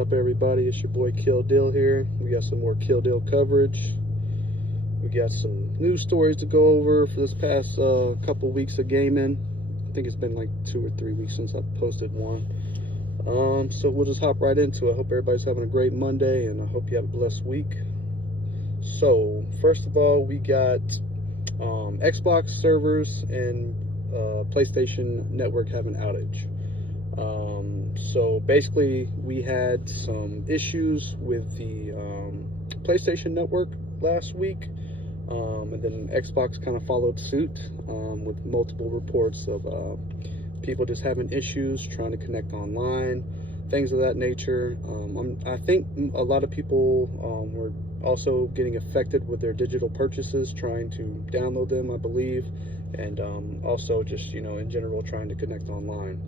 up, everybody? It's your boy Kill-Dill here. We got some more Kill-Dill coverage. We got some news stories to go over for this past couple weeks of gaming. I think it's been like 2 or 3 weeks since I posted one. So we'll just hop right into it. I hope everybody's having a great Monday, and I hope you have a blessed week. So first of all, we got Xbox servers and PlayStation Network have an outage. So basically, we had some issues with the PlayStation Network last week, and then Xbox kind of followed suit with multiple reports of people just having issues trying to connect online, things of that nature. I think a lot of people were also getting affected with their digital purchases, trying to download them, I believe, and also just, in general, trying to connect online.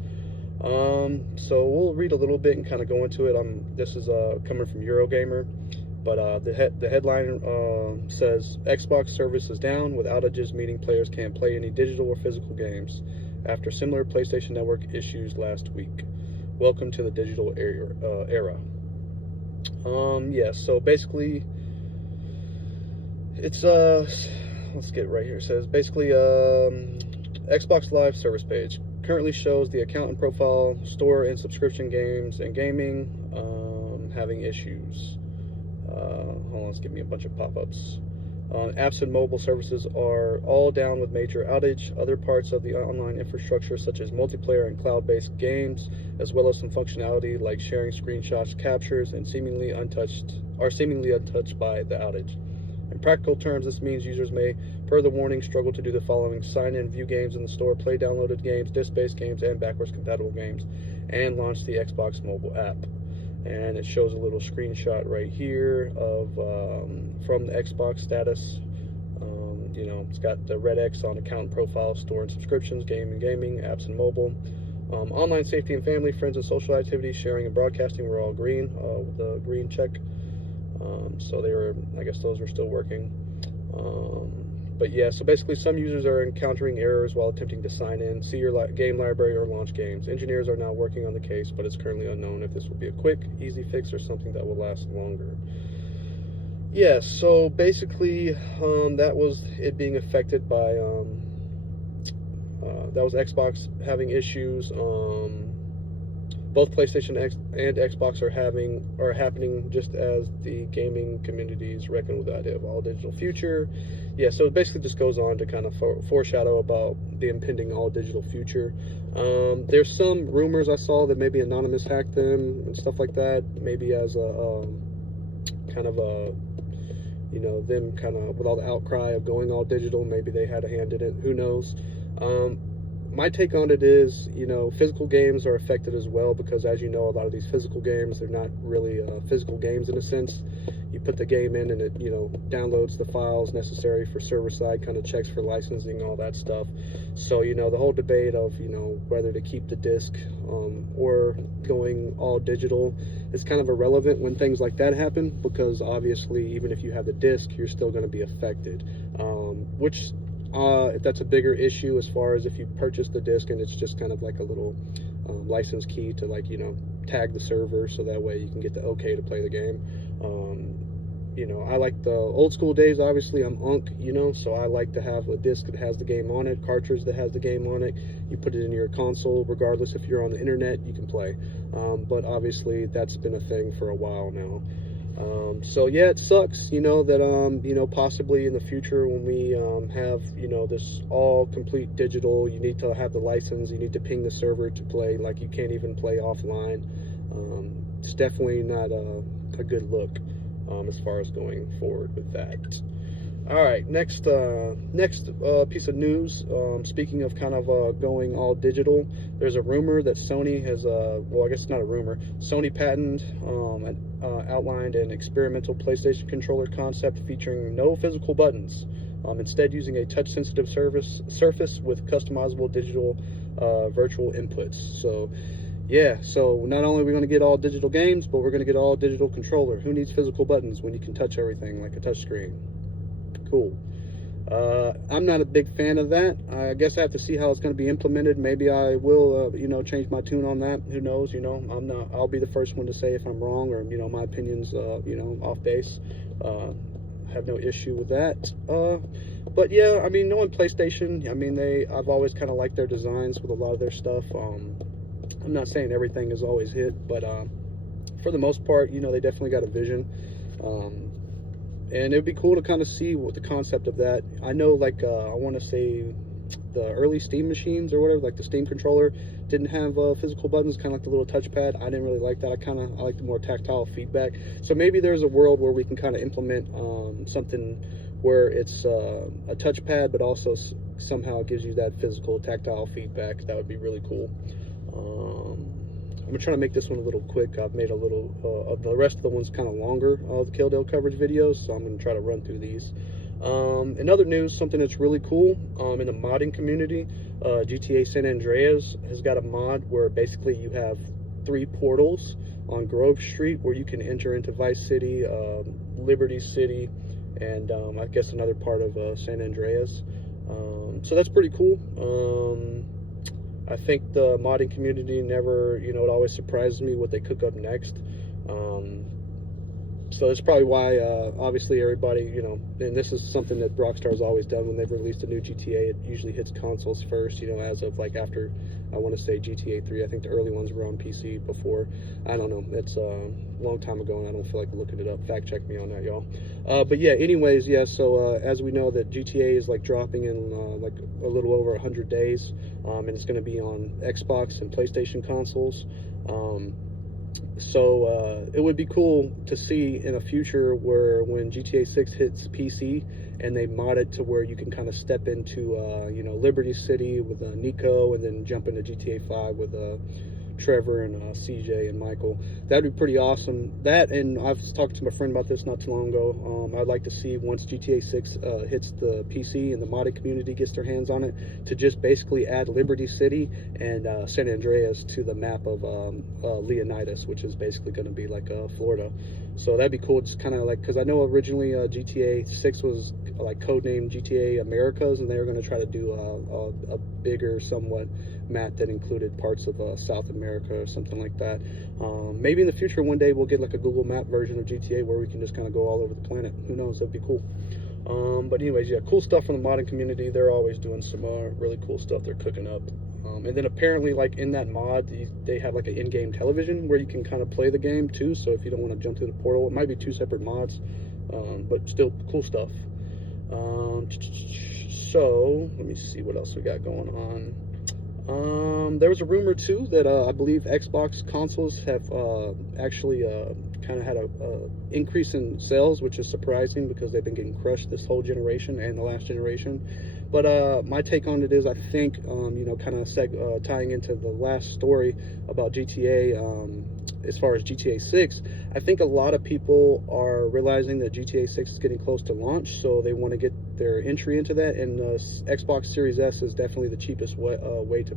So we'll read a little bit and kind of go into it. This is coming from Eurogamer, but the headline says Xbox service is down with outages, meaning players can't play any digital or physical games after similar PlayStation Network issues last week. Welcome to the digital era. Yeah, so basically it's let's get right here. It says basically Xbox Live service page currently shows the account and profile, store and subscription games and gaming having issues. Hold on, let's give me a bunch of pop-ups. Apps and mobile services are all down with major outage. Other parts of the online infrastructure, such as multiplayer and cloud-based games, as well as some functionality like sharing screenshots, captures, and seemingly untouched by the outage. In practical terms, this means users may, per the warning, struggle to do the following: sign in, view games in the store, play downloaded games, disk-based games, and backwards compatible games, and launch the Xbox mobile app. And it shows a little screenshot right here of from the Xbox status. It's got the red X on account and profile, store and subscriptions, gaming, apps and mobile. Online safety and family, friends and social activities, sharing and broadcasting were all green with the green check. So they were, I guess those were still working. But yeah, so basically some users are encountering errors while attempting to sign in, see your game library, or launch games. Engineers are now working on the case, but it's currently unknown if this will be a quick, easy fix or something that will last longer. Yeah, so basically that was it being affected by, that was Xbox having issues. Both PlayStation and Xbox are happening just as the gaming communities reckon with the idea of all digital future. Yeah, so it basically just goes on to kind of foreshadow about the impending all digital future. There's some rumors I saw that maybe Anonymous hacked them and stuff like that, maybe as a kind of a, them kind of with all the outcry of going all digital, maybe they had a hand in it. Who knows? My take on it is, physical games are affected as well, because as you know, a lot of these physical games, they're not really physical games in a sense. You put the game in and it, downloads the files necessary for server-side, kind of checks for licensing, all that stuff. So, the whole debate of, whether to keep the disc or going all digital is kind of irrelevant when things like that happen, because obviously, even if you have the disc, you're still going to be affected, which that's a bigger issue as far as if you purchase the disc and it's just kind of like a little license key to, like, tag the server so that way you can get the okay to play the game. I like the old school days. Obviously, I'm unk, so I like to have a disc that has the game on it, cartridge that has the game on it. You put it in your console, regardless if you're on the internet, you can play. But obviously, that's been a thing for a while now. So yeah, it sucks, that, possibly in the future when we have, this all complete digital, you need to have the license, you need to ping the server to play, like you can't even play offline. It's definitely not a good look as far as going forward with that. All right, next piece of news. Speaking of kind of going all digital, there's a rumor that Sony has, well, I guess it's not a rumor. Sony patented outlined an experimental PlayStation controller concept featuring no physical buttons, instead using a touch-sensitive surface with customizable digital virtual inputs. So yeah, so not only are we going to get all digital games, but we're going to get all digital controller. Who needs physical buttons when you can touch everything like a touch screen? Cool. I'm not a big fan of that. I guess I have to see how it's going to be implemented. Maybe I will, change my tune on that. Who knows? I'm not. I'll be the first one to say if I'm wrong or my opinion's off base. Have no issue with that. But yeah, I mean, knowing PlayStation, I mean I've always kind of liked their designs with a lot of their stuff. I'm not saying everything is always hit, but for the most part, they definitely got a vision. And it'd be cool to kind of see what the concept of that. I know, like, I want to say the early Steam machines or whatever, like the Steam controller, didn't have physical buttons, kind of like the little touchpad. I didn't really like that. I like the more tactile feedback. So maybe there's a world where we can kind of implement something where it's a touchpad, but also somehow gives you that physical tactile feedback. That would be really cool. I'm trying to make this one a little quick. I've made a little, the rest of the one's kind of longer, the Kill-Dill coverage videos, so I'm going to try to run through these. In other news, something that's really cool, in the modding community, GTA San Andreas has got a mod where basically you have 3 portals on Grove Street where you can enter into Vice City, Liberty City, and I guess another part of San Andreas. So that's pretty cool. I think the modding community never, it always surprises me what they cook up next. So that's probably why, obviously, everybody, and this is something that Rockstar's always done when they've released a new GTA. It usually hits consoles first, as of like after, I want to say GTA 3. I think the early ones were on PC before. I don't know. It's a long time ago, and I don't feel like looking it up. Fact check me on that, y'all. But yeah, anyways, yeah, so as we know that GTA is like dropping in like a little over 100 days, and it's going to be on Xbox and PlayStation consoles. So it would be cool to see in a future where when GTA 6 hits PC and they mod it to where you can kind of step into, Liberty City with Nico, and then jump into GTA 5 with Trevor and CJ and Michael. That'd be pretty awesome. That, and I've talked to my friend about this not too long ago. I'd like to see once GTA 6 hits the PC and the modded community gets their hands on it, to just basically add Liberty City and San Andreas to the map of Leonidas, which is basically going to be like Florida. So that'd be cool. Just kind of like, because I know originally GTA 6 was like codenamed GTA Americas, and they were going to try to do a bigger somewhat map that included parts of South America or something like that. Maybe in the future one day we'll get like a Google Map version of GTA where we can just kind of go all over the planet. Who knows? That'd be cool. But anyways, yeah, cool stuff from the modding community. They're always doing some really cool stuff they're cooking up. And then apparently, like in that mod, they have like an in-game television where you can kind of play the game too. So if you don't want to jump through the portal, it might be 2 separate mods, but still cool stuff. So let me see what else we got going on. There was a rumor too that I believe Xbox consoles have actually kind of had a increase in sales, which is surprising because they've been getting crushed this whole generation and the last generation. But my take on it is, I think, kind of tying into the last story about GTA, as far as GTA 6, I think a lot of people are realizing that GTA 6 is getting close to launch, so they want to get their entry into that, and Xbox Series S is definitely the cheapest way to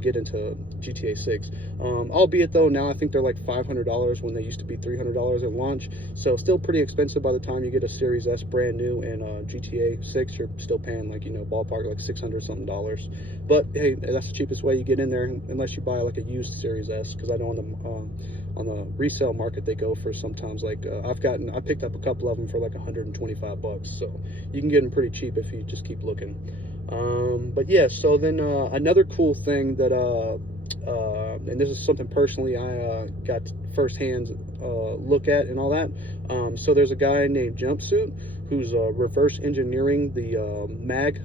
get into GTA 6. Albeit though, now I think they're like $500 when they used to be $300 at launch, so still pretty expensive by the time you get a Series S brand new, and GTA 6 you're still paying like, ballpark like $600 something. But hey, that's the cheapest way you get in there, unless you buy like a used Series S, because I know on the resale market they go for sometimes like I picked up a couple of them for like $125, so you can get them pretty cheap if you just keep looking. But yeah, so then another cool thing that and this is something personally I got firsthand look at and all that. So there's a guy named Jumpsuit who's reverse engineering the MAG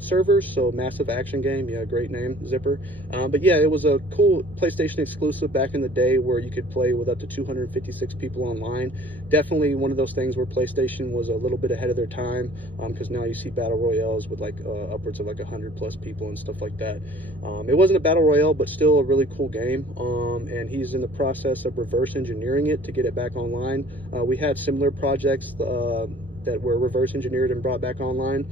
servers, so Massive Action Game. Yeah, great name, Zipper. But yeah, it was a cool PlayStation exclusive back in the day where you could play with up to 256 people online. Definitely one of those things where PlayStation was a little bit ahead of their time, because now you see battle royales with like upwards of like 100+ people and stuff like that. It wasn't a battle royale, but still a really cool game. And he's in the process of reverse engineering it to get it back online. We had similar projects that were reverse engineered and brought back online.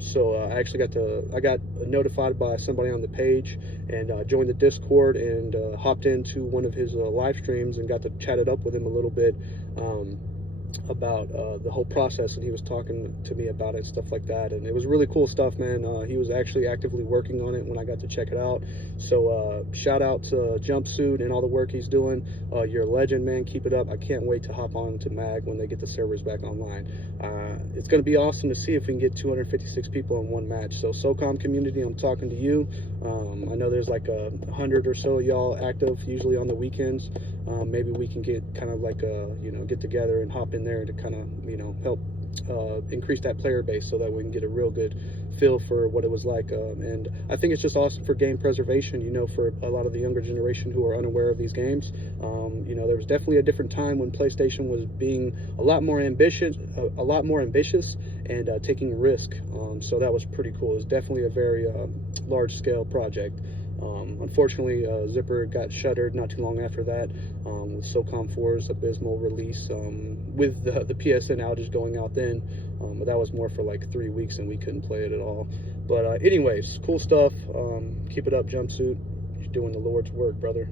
So I actually got notified by somebody on the page, and joined the Discord, and hopped into one of his live streams and got to chat it up with him a little bit. about the whole process, and he was talking to me about it and stuff like that, and it was really cool stuff, man. He was actually actively working on it when I got to check it out. So shout out to Jumpsuit and all the work he's doing. You're a legend, man. Keep it up. I can't wait to hop on to MAG when they get the servers back online. It's going to be awesome to see if we can get 256 people in one match. So SOCOM community, I'm talking to you. I know there's like 100 or so y'all active usually on the weekends. Maybe we can get kind of like a, get together and hop in there to kind of, help increase that player base so that we can get a real good feel for what it was like. And I think it's just awesome for game preservation, for a lot of the younger generation who are unaware of these games. There was definitely a different time when PlayStation was being a lot more ambitious and taking risk. So that was pretty cool. It was definitely a very large scale project. Unfortunately, Zipper got shuttered not too long after that, with SOCOM 4's abysmal release, with the PSN outage going out then, but that was more for like 3 weeks and we couldn't play it at all. But anyways, cool stuff. Keep it up, Jumpsuit. You're doing the Lord's work, brother.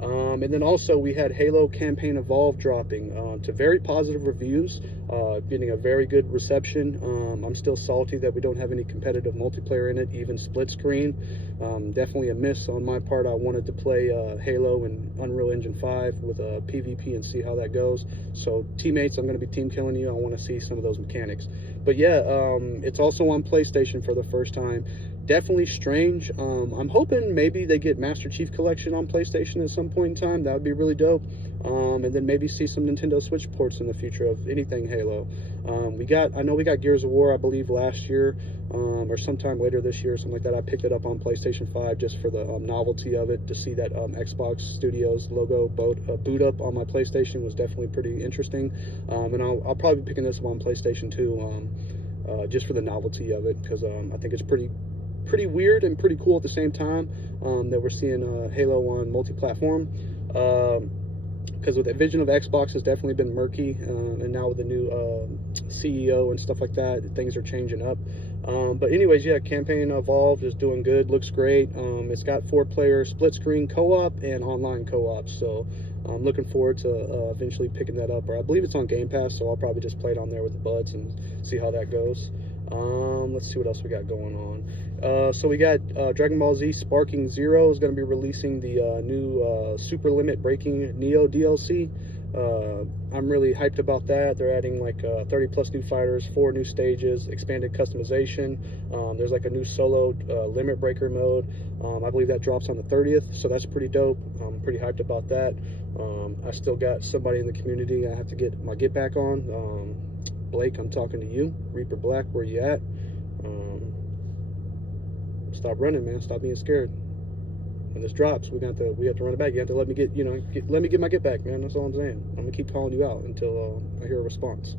And then also we had Halo Campaign Evolve dropping to very positive reviews, getting a very good reception. I'm still salty that we don't have any competitive multiplayer in it, even split screen. Definitely a miss on my part. I wanted to play Halo in Unreal Engine 5 with a PvP and see how that goes. So teammates, I'm going to be team killing you. I want to see some of those mechanics. But yeah, it's also on PlayStation for the first time. Definitely strange. I'm hoping maybe they get Master Chief Collection on PlayStation at some point in time. That would be really dope. And then maybe see some Nintendo Switch ports in the future of anything Halo. I know we got Gears of War, I believe, last year, or sometime later this year, something like that. I picked it up on PlayStation 5 just for the novelty of it. To see that Xbox Studios logo boot up on my PlayStation was definitely pretty interesting. And I'll probably be picking this up on PlayStation 2 just for the novelty of it, because I think it's pretty weird and pretty cool at the same time that we're seeing Halo on multi-platform, because with the vision of Xbox has definitely been murky, and now with the new CEO and stuff like that, things are changing up. But anyways, yeah, Campaign Evolved is doing good, looks great. It's got 4-player split screen co-op and online co-op, so I'm looking forward to eventually picking that up. Or I believe it's on Game Pass, so I'll probably just play it on there with the buds and see how that goes. Let's see what else we got going on. So we got Dragon Ball Z Sparking Zero is going to be releasing the new Super Limit Breaking Neo DLC. I'm really hyped about that. They're adding like 30 plus new fighters, 4 new stages, expanded customization. There's like a new solo limit breaker mode. I believe that drops on the 30th, so that's pretty dope. I'm pretty hyped about that. I still got somebody in the community I have to get my get back on. Blake, I'm talking to you. Reaper Black, where you at? Stop running, man. Stop being scared. When this drops, we have to run it back. You have to let me get my get back, man. That's all I'm saying. I'm gonna keep calling you out until I hear a response.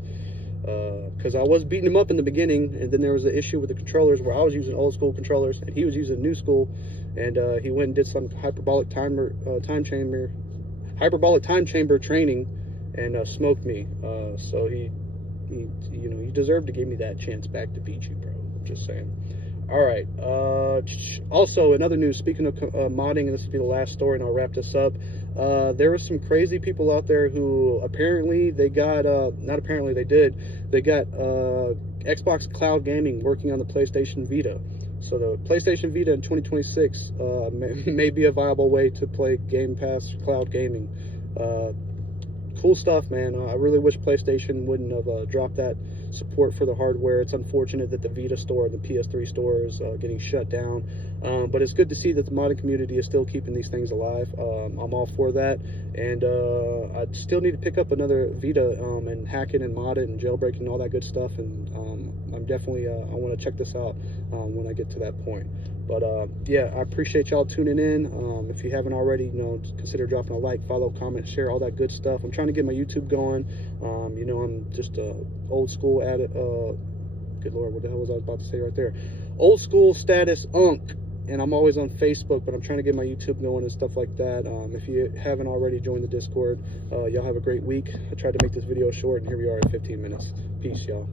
Because I was beating him up in the beginning, and then there was an issue with the controllers where I was using old school controllers and he was using new school, and he went and did some hyperbolic time chamber training and smoked me. So he deserved to give me that chance back to beat you, bro. I'm just saying. All right. Also, another news. Speaking of modding, and this will be the last story, and I'll wrap this up. There were some crazy people out there who apparently they got they got Xbox Cloud Gaming working on the PlayStation Vita. So the PlayStation Vita in 2026 may be a viable way to play Game Pass Cloud Gaming. Cool stuff, man. I really wish PlayStation wouldn't have dropped that support for the hardware. It's unfortunate that the Vita store and the PS3 store is getting shut down, but it's good to see that the modding community is still keeping these things alive. I'm all for that, and I still need to pick up another Vita and hack it and mod it and jailbreak and all that good stuff, and I'm definitely I want to check this out when I get to that point. But yeah, I appreciate y'all tuning in. If you haven't already, consider dropping a like, follow, comment, share, all that good stuff. I'm trying to get my YouTube going. I'm just old school at it. Good Lord, what the hell was I about to say right there? Old school status unk. And I'm always on Facebook, but I'm trying to get my YouTube going and stuff like that. If you haven't already joined the Discord, y'all have a great week. I tried to make this video short, and here we are at 15 minutes. Peace, y'all.